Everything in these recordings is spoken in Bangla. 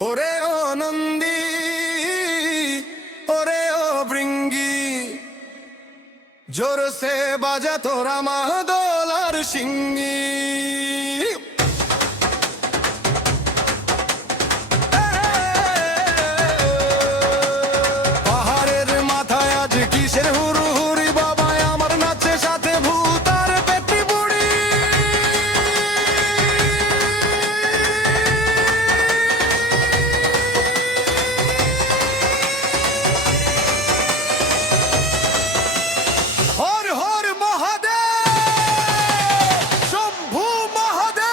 ওরে ও নন্দী, ওরে ও ভৃঙ্গি, জোর সে বাজা তোরা মাদলার সিঙ্গি। পাহাড়ের মাথায় আজ কিসের হুরু হুরি, বাবা আমার নাচে সাথে ভূত আর পেটি বুড়ি। হর হর মহাদেব, শম্ভু মহাদেব।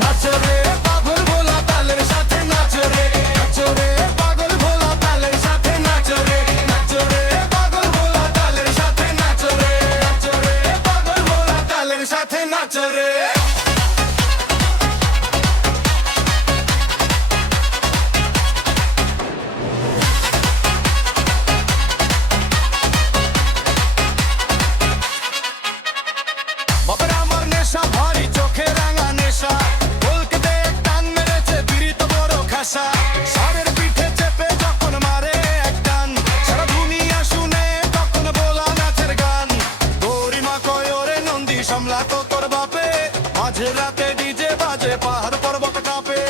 নাচ রে পাগল ভোলা তালের সাথে নাচ রে, নাচ রে পাগল ভোলা তালের সাথে নাচ রে, নাচ রে পাগল ভোলা তালের সাথে নাচ রে, নাচ রে পাগল ভোলা তালের সাথে নাচ রে। বাবার আমার নেশা ভারী, চোখে রাঙা নেশা, বলকে দেখ টান মেরেছে বিড়িত বড় খাসা। সারের পিঠে চেপে যখন মারে এক টান, সারা দুনিয়া শুনে তখন বলা নাচের গান। গরিমা কয় ওরে নন্দী সামলা তো তোর বাপে, মাঝে রাতে ডিজে বাজে পাহাড় পর্বত কাঁপে।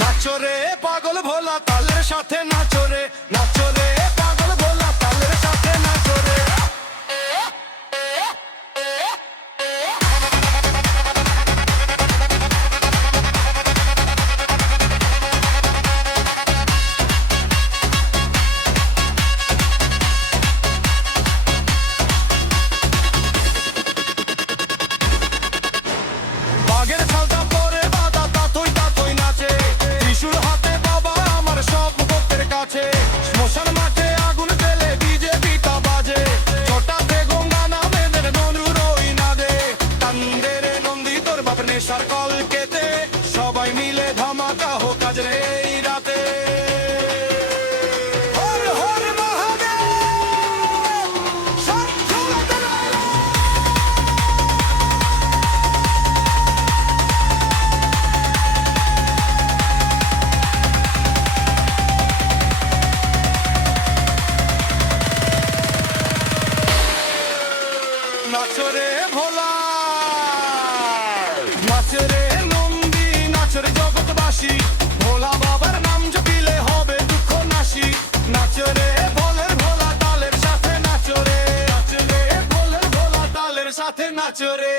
নাচো রে পাগল ভোলা তালের সাথে নাচো রে, নাচো রে পাগল ভোলা তালের সাথে নাচো রে। বাগের ছালটা পরে বাঁধা তাতই তাতই নাচে, ত্রিশূল হাতে বাবা আমার সব ভক্তের কাছে। শ্মশান মাঠে আগুন ফেলে ডিজে পিতা বাজে, ছোটাতে গঙ্গা নামেদের ননুর ওই নাদে। কান্দে রে নন্দী তোর বাপ নেশার কলকেতে, সবাই মিলে ধামাকা হোক আজ রে এই রাতে। হর হর মহাদেব, শম্ভু মহাদেব। নাচ রে ভোলা, নাচ রে নন্দী, নাচ রে জগৎবাসী, ভোলা বাবার নাম জপিলে হবে দুঃখ নাশি। নাচ রে ভোলের ভোলা তালের সাথে নাচ রে, নাচ রে ভোলের ভোলা তালের সাথে নাচ রে।